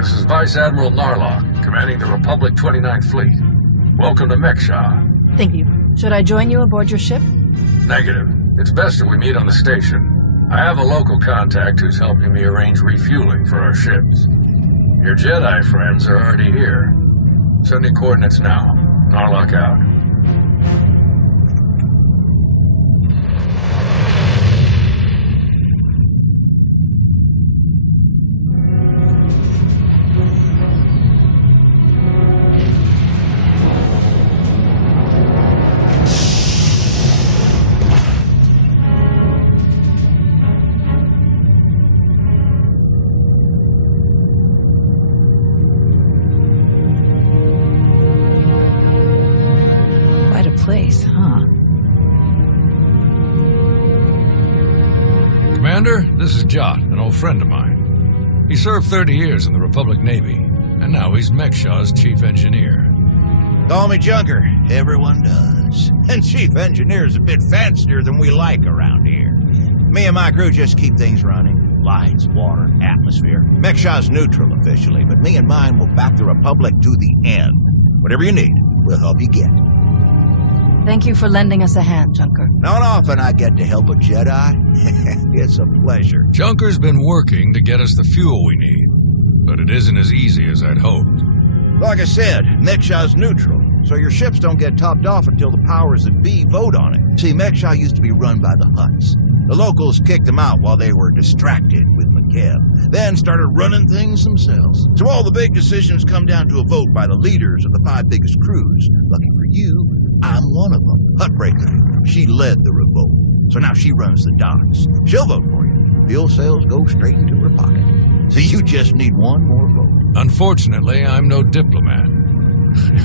This is Vice Admiral Narlock, commanding the Republic 29th Fleet. Welcome to Mek-Sha. Thank you. Should I join you aboard your ship? Negative. It's best that we meet on the station. I have a local contact who's helping me arrange refueling for our ships. Your Jedi friends are already here. Sending coordinates now. Narlock out. Place, huh? Commander, this is Jot, an old friend of mine. He served 30 years in the Republic Navy, and now he's Mek-Sha's chief engineer. Call me Junker. Everyone does. And chief engineer's a bit fancier than we like around here. Me and my crew just keep things running. Lights, water, atmosphere. Mek-Sha's neutral officially, but me and mine will back the Republic to the end. Whatever you need, we'll help you get. Thank you for lending us a hand, Junker. Not often I get to help a Jedi. It's a pleasure. Junker's been working to get us the fuel we need, but it isn't as easy as I'd hoped. Like I said, Mek-Sha's neutral, so your ships don't get topped off until the powers that be vote on it. See, Mek-Sha used to be run by the Hutts. The locals kicked them out while they were distracted with McKeb, then started running things themselves. So all the big decisions come down to a vote by the leaders of the 5 biggest crews. Lucky for you, I'm one of them. Huttbreaker. She led the revolt. So now she runs the docks. She'll vote for you. Fuel sales go straight into her pocket. So you just need one more vote. Unfortunately, I'm no diplomat.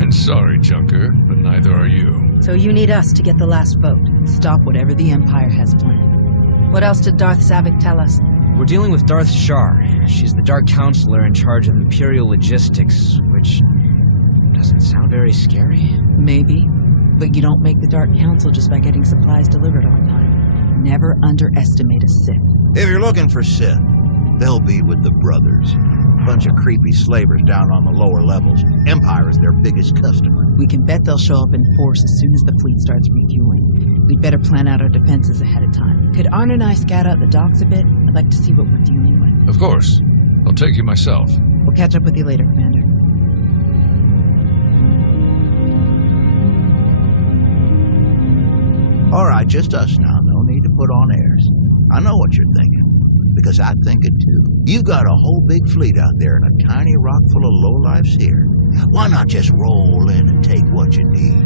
And sorry, Junker, but neither are you. So you need us to get the last vote. Stop whatever the Empire has planned. What else did Darth Zavik tell us? We're dealing with Darth Char. She's the Dark Consular in charge of Imperial logistics, which doesn't sound very scary. Maybe. But you don't make the Dark Council just by getting supplies delivered on time. Never underestimate a Sith. If you're looking for Sith, they'll be with the Brothers. Bunch of creepy slavers down on the lower levels. Empire is their biggest customer. We can bet they'll show up in force as soon as the fleet starts refueling. We'd better plan out our defenses ahead of time. Could Arn and I scout out the docks a bit? I'd like to see what we're dealing with. Of course. I'll take you myself. We'll catch up with you later, Commander. All right, just us now. No need to put on airs. I know what you're thinking, because I think it too. You've got a whole big fleet out there and a tiny rock full of lowlifes here. Why not just roll in and take what you need?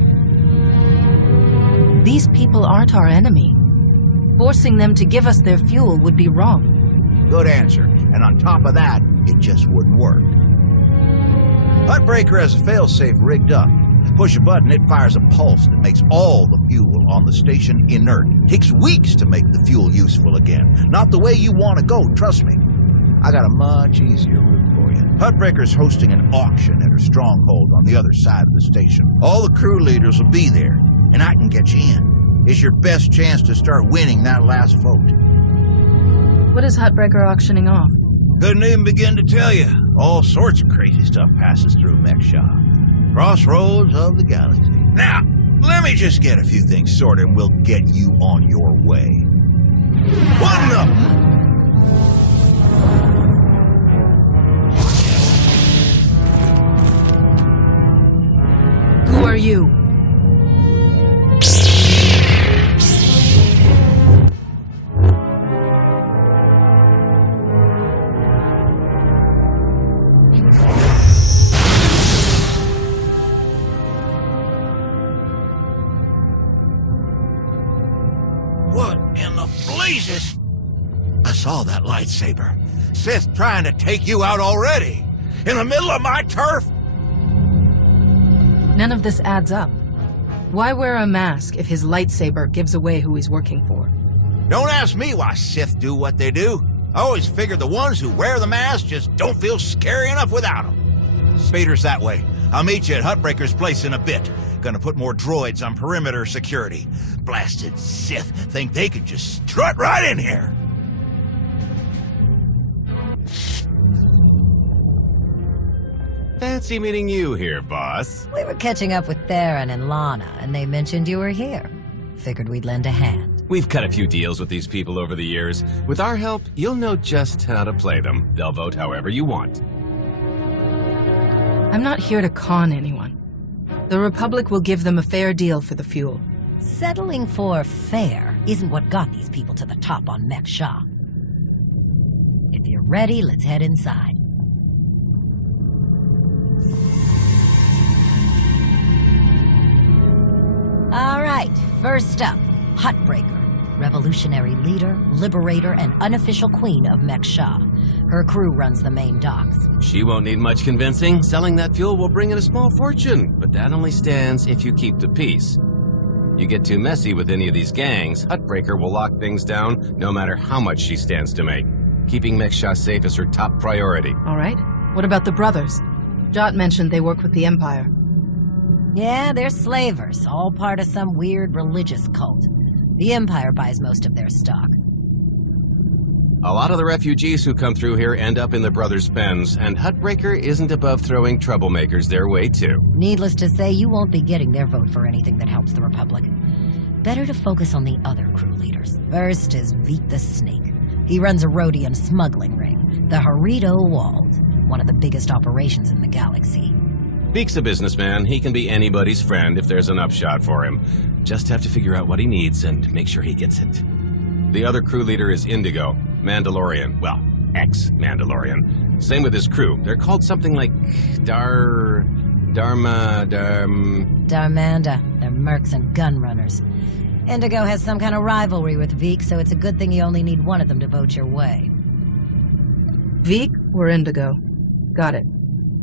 These people aren't our enemy. Forcing them to give us their fuel would be wrong. Good answer. And on top of that, it just wouldn't work. Huttbreaker has a failsafe rigged up. Push a button, it fires a pulse that makes all the fuel on the station inert. Takes weeks to make the fuel useful again. Not the way you want to go, trust me. I got a much easier route for you. Huttbreaker's hosting an auction at her stronghold on the other side of the station. All the crew leaders will be there, and I can get you in. It's your best chance to start winning that last vote. What is Huttbreaker auctioning off? Couldn't even begin to tell you. All sorts of crazy stuff passes through Mek-Sha. Crossroads of the galaxy. Now, let me just get a few things sorted and we'll get you on your way. One up! Who are you? What in the blazes? I saw that lightsaber. Sith trying to take you out already. In the middle of my turf? None of this adds up. Why wear a mask if his lightsaber gives away who he's working for? Don't ask me why Sith do what they do. I always figured the ones who wear the mask just don't feel scary enough without them. Spader's that way. I'll meet you at Huttbreaker's place in a bit. Gonna put more droids on perimeter security. Blasted Sith think they could just strut right in here. Fancy meeting you here, boss. We were catching up with Theron and Lana, and they mentioned you were here. Figured we'd lend a hand. We've cut a few deals with these people over the years. With our help, you'll know just how to play them. They'll vote however you want. I'm not here to con anyone. The Republic will give them a fair deal for the fuel. Settling for fair isn't what got these people to the top on Mek-Sha. If you're ready, let's head inside. All right, first up, Huttbreaker, revolutionary leader, liberator, and unofficial queen of Mek-Sha. Her crew runs the main docks. She won't need much convincing. Selling that fuel will bring in a small fortune, but that only stands if you keep the peace. You get too messy with any of these gangs, Huttbreaker will lock things down no matter how much she stands to make. Keeping Mek-Sha safe is her top priority. All right. What about the brothers? Jot mentioned they work with the Empire. Yeah, they're slavers, all part of some weird religious cult. The Empire buys most of their stock. A lot of the refugees who come through here end up in the brothers' pens, and Huttbreaker isn't above throwing troublemakers their way, too. Needless to say, you won't be getting their vote for anything that helps the Republic. Better to focus on the other crew leaders. First is Veek the Snake. He runs a Rhodian smuggling ring, the Harito Wald, one of the biggest operations in the galaxy. Veek's a businessman. He can be anybody's friend if there's an upshot for him. Just have to figure out what he needs and make sure he gets it. The other crew leader is Indigo, Mandalorian. Well, ex-Mandalorian. Same with his crew. They're called something like Darmanda. They're mercs and gun runners. Indigo has some kind of rivalry with Veek, so it's a good thing you only need one of them to vote your way. Veek or Indigo? Got it.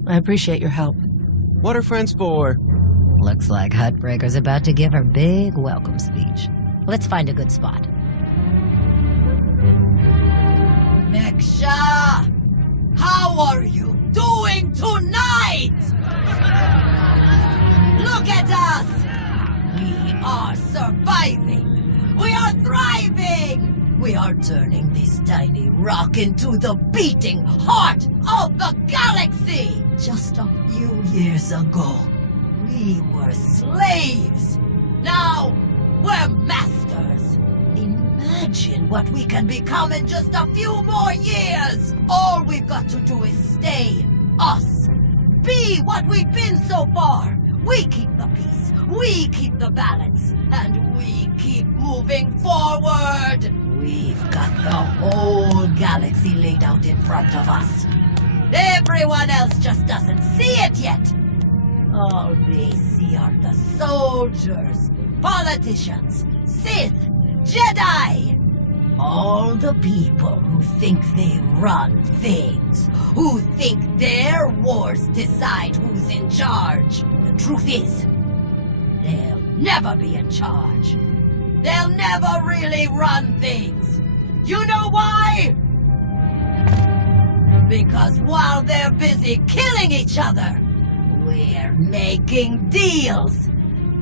I appreciate your help. What are friends for? Looks like Huttbreaker's about to give her big welcome speech. Let's find a good spot. Mek-Sha! How are you doing tonight? Look at us! We are surviving! We are thriving! We are turning this tiny rock into the beating heart of the galaxy! Just a few years ago, we were slaves. Now, we're masters. Imagine what we can become in just a few more years. All we've got to do is stay us. Be what we've been so far. We keep the peace. We keep the balance. And we keep moving forward. We've got the whole galaxy laid out in front of us. Everyone else just doesn't see it yet. All they see are the soldiers, politicians, Sith, Jedi. All the people who think they run things, who think their wars decide who's in charge. The truth is, they'll never be in charge. They'll never really run things. You know why? Because while they're busy killing each other, we're making deals,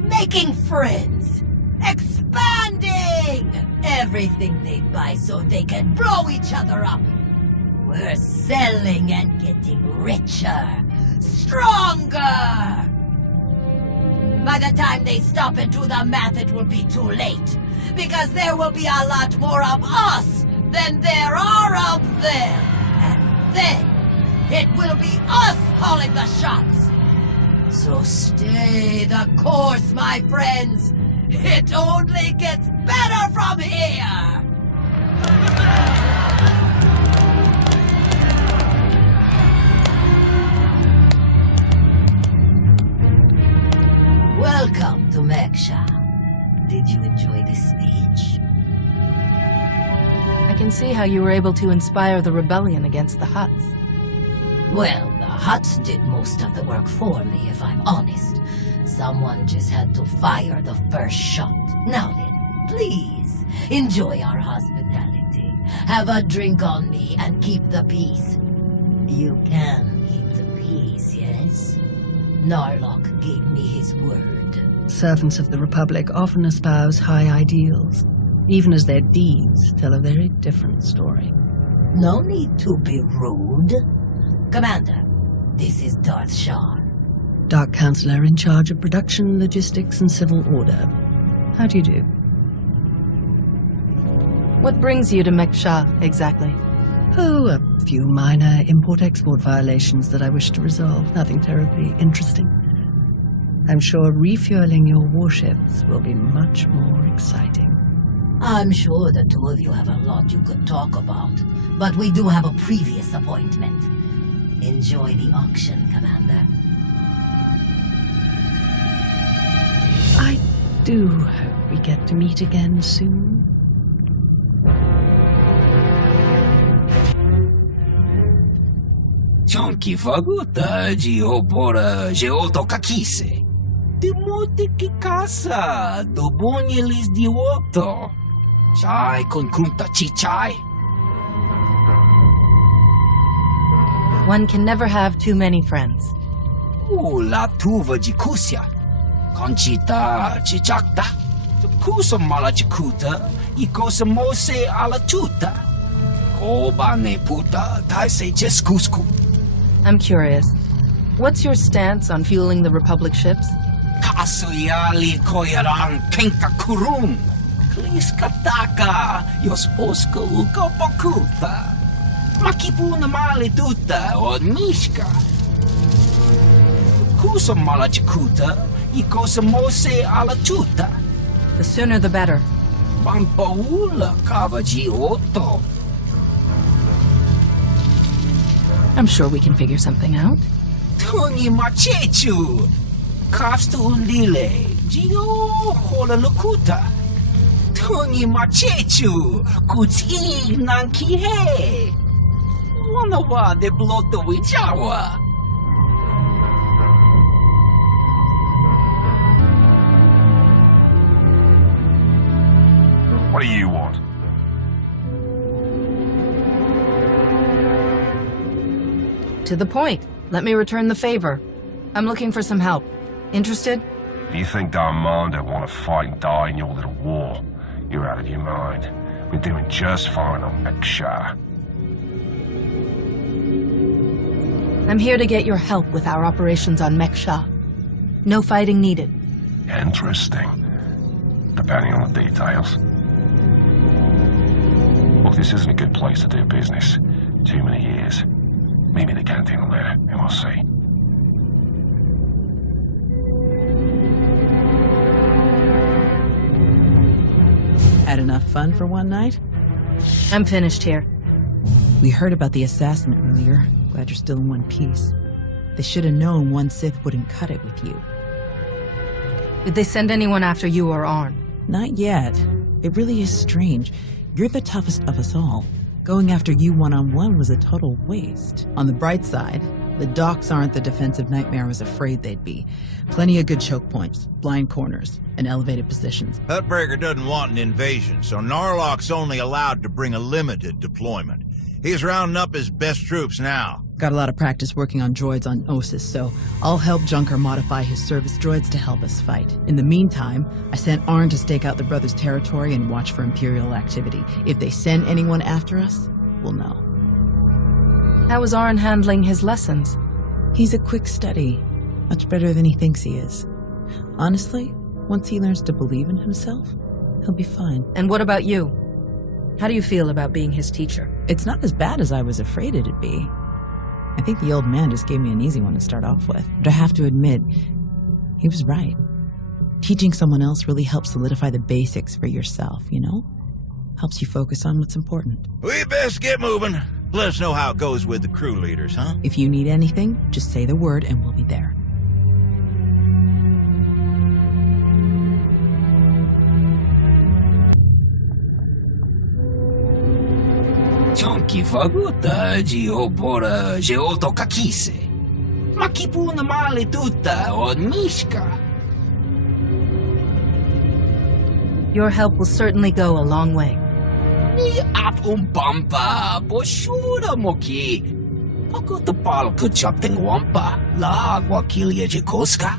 making friends, expanding everything they buy so they can blow each other up. We're selling and getting richer, stronger. By the time they stop and do the math, it will be too late, because there will be a lot more of us than there are of them. And then it will be us calling the shots. So stay the course, my friends. It only gets better from here. Welcome to Mek-Sha. Did you enjoy this speech? I can see how you were able to inspire the rebellion against the Hutts. Well, the Hutts did most of the work for me, if I'm honest. Someone just had to fire the first shot. Now then, please, enjoy our hospitality. Have a drink on me and keep the peace. You can keep the peace, yes? Narlock gave me his word. Servants of the Republic often espouse high ideals, even as their deeds tell a very different story. No need to be rude. Commander, This is Darth Char. Dark Counselor in charge of production, logistics, and civil order. How do you do? What brings you to Mek-Sha, exactly? Oh, a few minor import-export violations that I wish to resolve. Nothing terribly interesting. I'm sure refueling your warships will be much more exciting. I'm sure the two of you have a lot you could talk about, but we do have a previous appointment. Enjoy the auction, Commander. I do hope we get to meet again soon. Chonki faguta geopora geotokakise. Demote que casa do bonyelis di otto. Chai con kunta chichai. One can never have too many friends. La tuva jikusia. Conchita chichakta. Kusa mala chikuta. Ikosa mose ala chuta. Koba ne puta taise jeskusku. I'm curious. What's your stance on fueling the Republic ships? Kasuyali koyaran kenka kurum. Kliskataka yos oska ukapakuta. Makipuna mali tuta o nishka. Kusa mala chikuta. Ikosa mose ala chuta. The sooner the better. Pampaula kavaji otto. I'm sure we can figure something out. Tungi machechu. Kafstu undile. Gio hola lukuta. Tungi machechu. Kuti nanki he. Wanawa de bloto wijawa. What do you want? To the point. Let me return the favor. I'm looking for some help. Interested? Do you think Darmanda want to fight and die in your little war? You're out of your mind. We're doing just fine on Mek-Sha. I'm here to get your help with our operations on Mek-Sha. No fighting needed. Interesting. Depending on the details. Look, this isn't a good place to do business. Too many years. Maybe the canteen will there, and we'll see. Had enough fun for one night? I'm finished here. We heard about the assassin earlier. Glad you're still in one piece. They should have known one Sith wouldn't cut it with you. Did they send anyone after you or Arn? Not yet. It really is strange. You're the toughest of us all. Going after you one-on-one was a total waste. On the bright side, the docks aren't the defensive nightmare I was afraid they'd be. Plenty of good choke points, blind corners, and elevated positions. Hutt doesn't want an invasion, so Narlock's only allowed to bring a limited deployment. He's rounding up his best troops now. Got a lot of practice working on droids on Ossus, so I'll help Junker modify his service droids to help us fight. In the meantime, I sent Arn to stake out the Brothers' territory and watch for Imperial activity. If they send anyone after us, we'll know. How is Arn handling his lessons? He's a quick study. Much better than he thinks he is. Honestly, once he learns to believe in himself, he'll be fine. And what about you? How do you feel about being his teacher? It's not as bad as I was afraid it'd be. I think the old man just gave me an easy one to start off with. But I have to admit, he was right. Teaching someone else really helps solidify the basics for yourself, you know? Helps you focus on what's important. We best get moving. Let us know how it goes with the crew leaders, huh? If you need anything, just say the word and we'll be there. Chonki faguta geopora geotokakise. Makipuna mali tuta o mishka. Your help will certainly go a long way. Ni at umpampa boshura moki. Pagutapal kuchapting wampa la wakilia jikoska.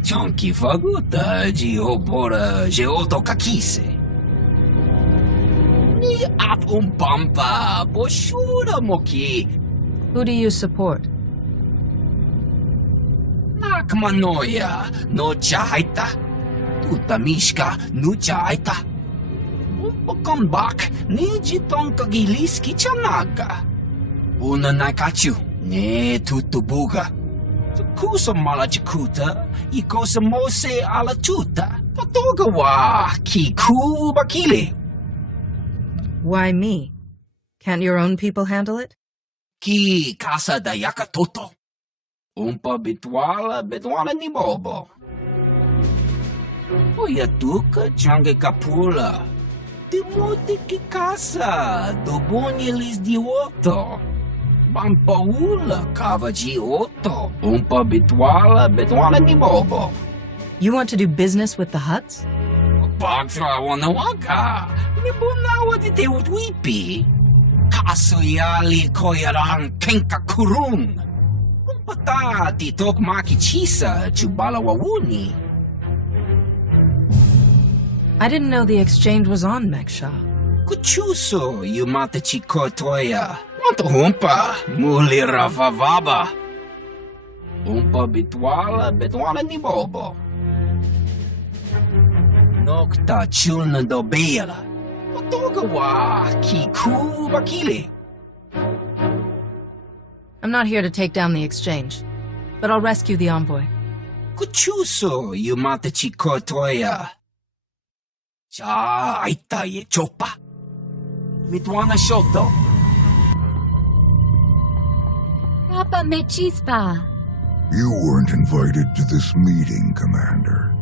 Chonki faguta geopora geotokakise. Ni at umpampa boshura moki. Who do you support? Nakmanoya, no chaita. Tutamishka, no chaita. Umpakombak, nijiton kagiliski chanaga. Una naikachu, ne tutubuga. Kusa malachikuta, ikosa mose ala tuta. Patogawa, kiku bakili. Why me? Can't your own people handle it? Ki casa da yakatoto. Umpa bitwala ni bobo. Oyatuka change kapula. Timuti ki casa, dobonyelis dioto. Bampaula kavaji oto. Umpa bitwala ni bobo. You want to do business with the Hutts? Pagtra wanawaka. Nibunawa di te utwipi. Kasuyali koyaran kenka kurun. Umpata titok makichisa chubala wawuni. I didn't know the exchange was on Mek-Sha. Kuchuso yumate chikotoya. Wanto humpa muli ravavaba. Umpa bitwala ni bobo. Nokta chulna do beela. Otogawa kiku bakili. I'm not here to take down the exchange, but I'll rescue the envoy. Kuchuso yumate chikotoya. Cha aita ye chopa. Mitwana shoto. Papa Mechispa. You weren't invited to this meeting, Commander.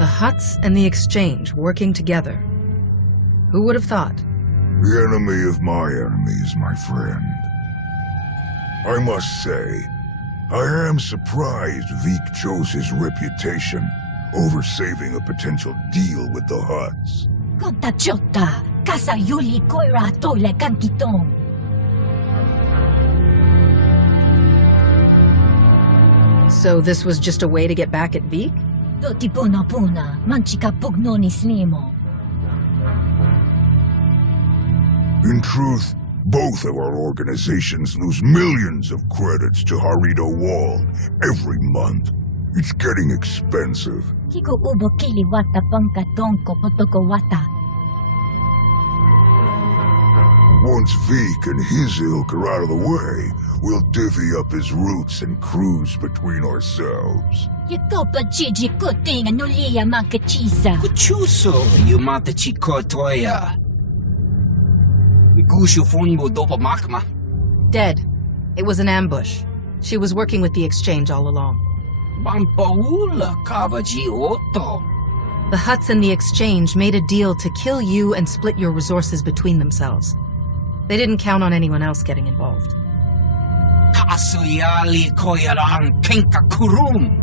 The Hutts and the exchange working together. Who would have thought? The enemy of my enemies, my friend. I must say, I am surprised Vik chose his reputation over saving a potential deal with the Hutts. Kota chota, kasa yuli koira tole kankitong. So this was just a way to get back at Vik? Doti puna manchika pugno ni snimo. In truth, both of our organizations lose millions of credits to Harito Wald every month. It's getting expensive. Kiko ubo kili wata pangka tonko potoko wata. Once Vik and his ilk are out of the way, we'll divvy up his routes and cruise between ourselves. Yakopa Gigi kutinga nulia mankachisa. Kuchuso yumate chikotoya. Mikushu funbo dopa makma. Dead. It was an ambush. She was working with the exchange all along. Bampaula kavaji oto. The Hutts and the exchange made a deal to kill you and split your resources between themselves. They didn't count on anyone else getting involved. Kasuyali koyaran kenka kurun.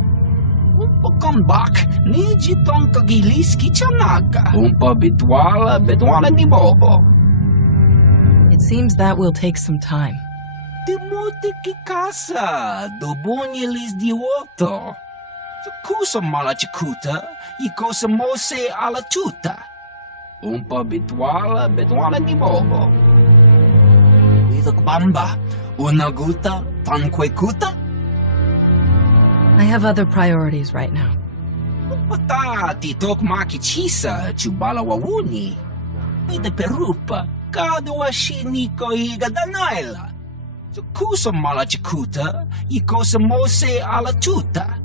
Umpakombak nijiton kagiliski chanaga. Umpa bitwala ni bobo. It seems that will take some time. Timuti ki casa, dobonyelis dioto. Kusa malachikuta, ikosa mose ala tuta. Umpa bitwala ni bobo. Widok bamba, unaguta, tankwekuta. I have other priorities right now. Umpata titok makichisa, chubala wawuni. Ide perupa, kadwa shiniko igadanaila. Kusa malachikuta, ikosa mose ala tuta.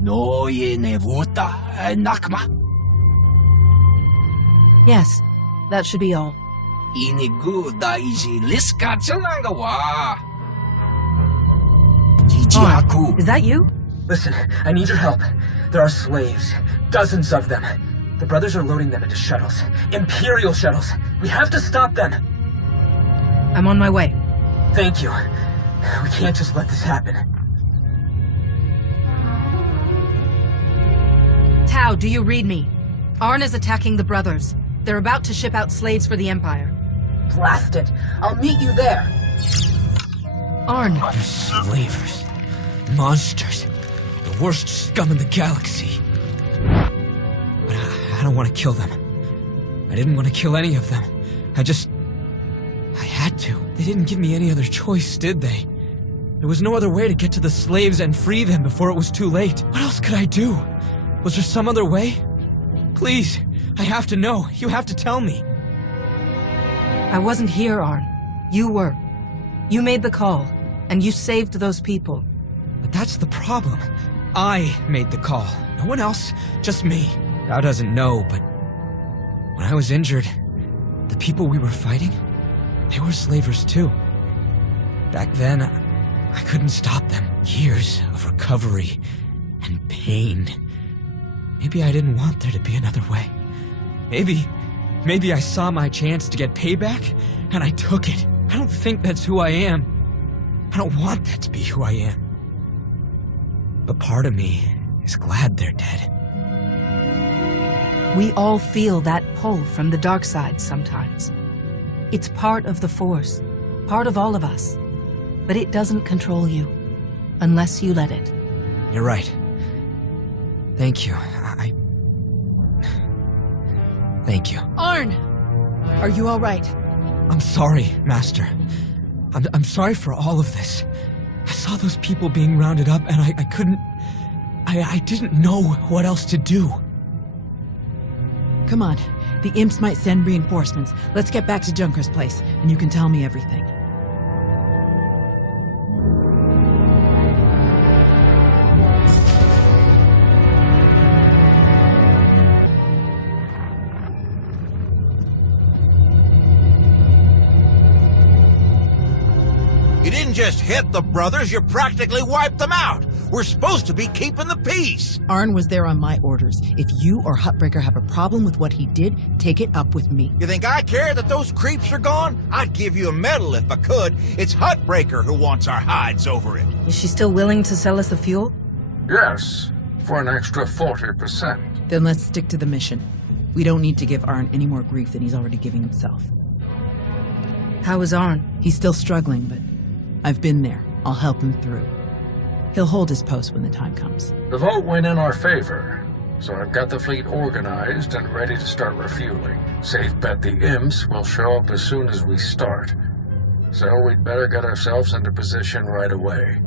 No ye nevuta, nakma. Yes, that should be all. Inigu daiji liska chanagawa. Is that you? Listen, I need your help. There are slaves. Dozens of them. The brothers are loading them into shuttles. Imperial shuttles. We have to stop them. I'm on my way. Thank you. We can't just let this happen. Tao, do you read me? Arn is attacking the brothers. They're about to ship out slaves for the Empire. Blast it. I'll meet you there. Arn. They're slavers. Monsters. The worst scum in the galaxy. But I don't want to kill them. I didn't want to kill any of them. I had to. They didn't give me any other choice, did they? There was no other way to get to the slaves and free them before it was too late. What else could I do? Was there some other way? Please, I have to know. You have to tell me. I wasn't here, Arn. You were. You made the call, and you saved those people. But that's the problem. I made the call. No one else, just me. Thou doesn't know, but when I was injured, the people we were fighting, they were slavers too. Back then, I couldn't stop them. Years of recovery and pain. Maybe I didn't want there to be another way. Maybe I saw my chance to get payback, and I took it. I don't think that's who I am. I don't want that to be who I am. But part of me is glad they're dead. We all feel that pull from the dark side sometimes. It's part of the Force, part of all of us. But it doesn't control you, unless you let it. You're right. Thank you. Thank you. Arn! Are you all right? I'm sorry, Master. I'm sorry for all of this. I saw those people being rounded up, and I couldn't... I didn't know what else to do. Come on. The imps might send reinforcements. Let's get back to Junker's place, and you can tell me everything. You didn't just hit the brothers, you practically wiped them out. We're supposed to be keeping the peace. Arn was there on my orders. If you or Huttbreaker have a problem with what he did, take it up with me. You think I care that those creeps are gone? I'd give you a medal if I could. It's Huttbreaker who wants our hides over it. Is she still willing to sell us the fuel? Yes, for an extra 40%. Then let's stick to the mission. We don't need to give Arn any more grief than he's already giving himself. How is Arn? He's still struggling, but I've been there. I'll help him through. He'll hold his post when the time comes. The vote went in our favor, so I've got the fleet organized and ready to start refueling. Safe bet the imps will show up as soon as we start. So we'd better get ourselves into position right away.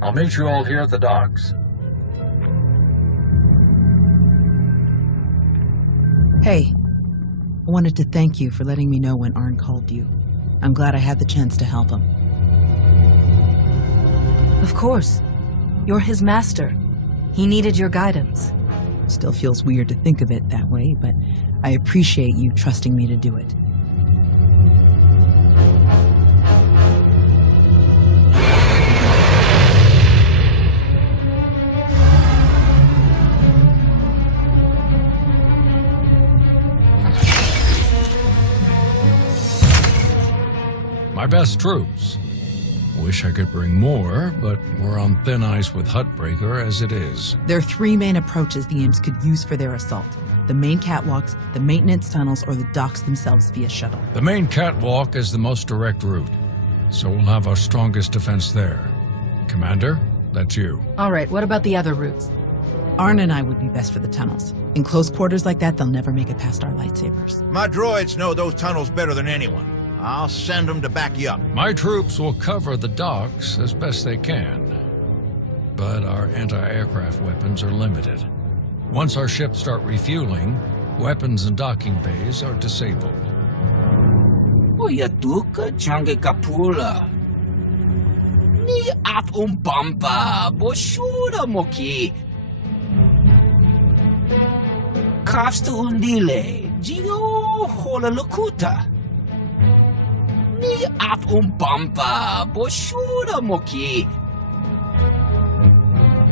I'll meet you all here at the docks. Hey, I wanted to thank you for letting me know when Arn called you. I'm glad I had the chance to help him. Of course. You're his master. He needed your guidance. Still feels weird to think of it that way, but I appreciate you trusting me to do it. My best troops. Wish I could bring more, but we're on thin ice with Huttbreaker as it is. There are three main approaches the imps could use for their assault. The main catwalks, the maintenance tunnels, or the docks themselves via shuttle. The main catwalk is the most direct route, so we'll have our strongest defense there. Commander, that's you. All right, what about the other routes? Arn and I would be best for the tunnels. In close quarters like that, they'll never make it past our lightsabers. My droids know those tunnels better than anyone. I'll send them to back you up. My troops will cover the docks as best they can, but our anti-aircraft weapons are limited. Once our ships start refueling, weapons and docking bays are disabled. Oyatuka change kapula. Ni ap umbamba boshura moki. Kafsta undile, jigo hola lukuta. Ni ap umbamba boshura moki.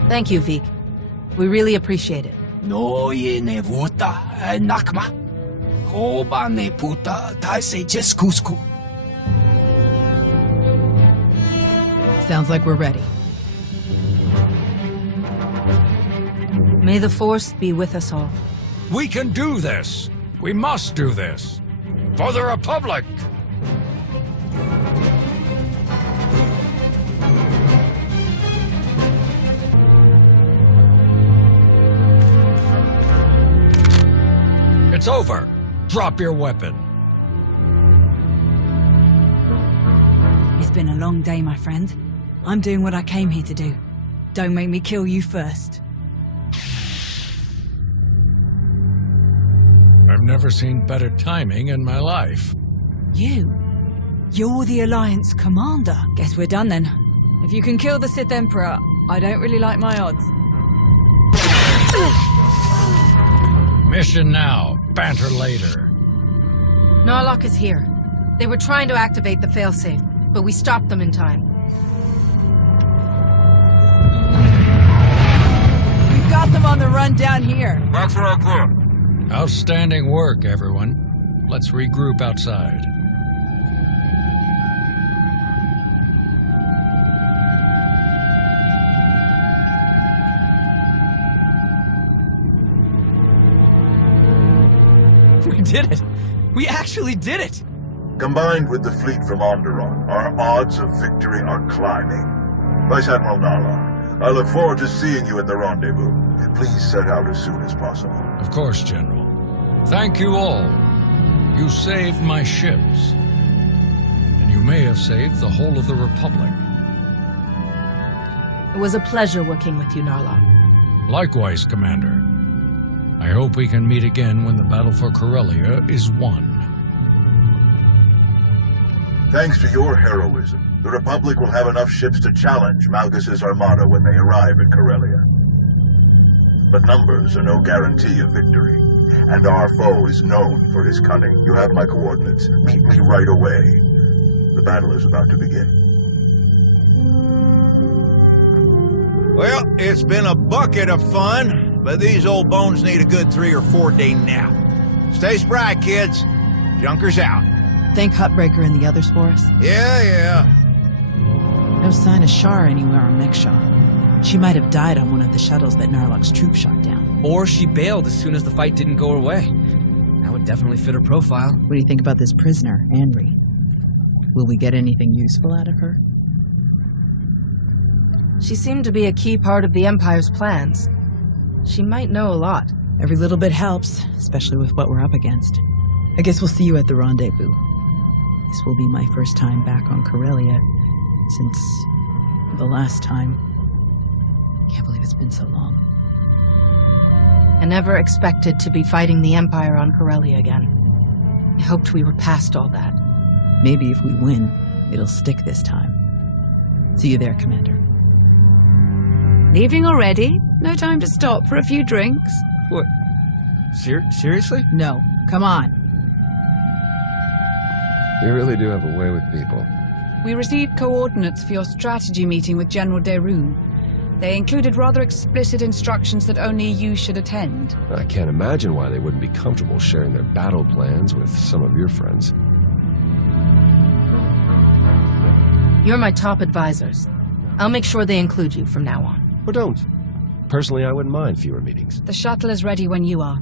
Thank you, Vik. We really appreciate it. No ye ne vuta nakma. Hoba ne puta taise jeskusku. Sounds like we're ready. May the Force be with us all. We can do this! We must do this! For the Republic! It's over! Drop your weapon! It's been a long day, my friend. I'm doing what I came here to do. Don't make me kill you first. I've never seen better timing in my life. You're the Alliance commander. Guess we're done then. If you can kill the Sith Emperor, I don't really like my odds. Mission now, banter later. Narlock is here. They were trying to activate the failsafe, but we stopped them in time. We've got them on the run down here. That's right there. Outstanding work, everyone. Let's regroup outside. We did it! We actually did it! Combined with the fleet from Onderon, our odds of victory are climbing. Vice Admiral Narlock, I look forward to seeing you at the rendezvous. Please set out as soon as possible. Of course, General. Thank you all. You saved my ships. And you may have saved the whole of the Republic. It was a pleasure working with you, Narlock. Likewise, Commander. I hope we can meet again when the battle for Corellia is won. Thanks to your heroism, the Republic will have enough ships to challenge Malgus' armada when they arrive at Corellia. But numbers are no guarantee of victory, and our foe is known for his cunning. You have my coordinates. Meet me right away. The battle is about to begin. Well, it's been a bucket of fun, but these old bones need a good 3 or 4 day nap. Stay spry, kids. Junker's out. Think Huttbreaker and the others for us? Yeah. No sign of Char anywhere on Mek-Sha. She might have died on one of the shuttles that Narlock's troops shot down. Or she bailed as soon as the fight didn't go her way. That would definitely fit her profile. What do you think about this prisoner, Henry? Will we get anything useful out of her? She seemed to be a key part of the Empire's plans. She might know a lot. Every little bit helps, especially with what we're up against. I guess we'll see you at the rendezvous. This will be my first time back on Corellia since the last time. Can't believe it's been so long. I never expected to be fighting the Empire on Corellia again. I hoped we were past all that. Maybe if we win, it'll stick this time. See you there, Commander. Leaving already? No time to stop for a few drinks? What? Seriously? No. Come on. You really do have a way with people. We received coordinates for your strategy meeting with General Derun. They included rather explicit instructions that only you should attend. I can't imagine why they wouldn't be comfortable sharing their battle plans with some of your friends. You're my top advisors. I'll make sure they include you from now on. Or don't. Personally, I wouldn't mind fewer meetings. The shuttle is ready when you are.